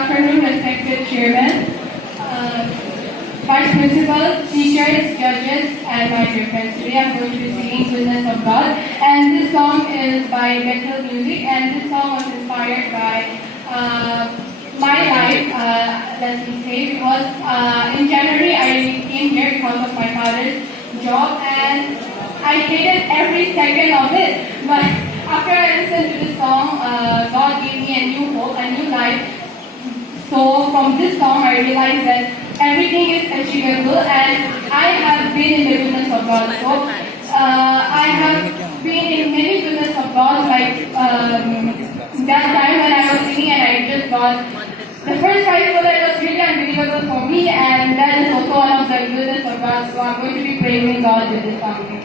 afternoon, respected chairman, vice principal, teachers, judges, and my dear friends. Today I'm going to be singing Goodness of God. And this song is by Metal Music, and this song was inspired by my life, let me say, because in January I came here because of my father's job, and I hated every second of it. But after I listened to this song, God gave me a new hope, a new life. So from this song, I realized that everything is achievable, and I have been in the goodness of God. So I have been in many goodness of God, like that time when I was singing and I just got the first prize, so that was really unbelievable for me, and that is also one of the goodness of God. So I'm going to be praising God with this song.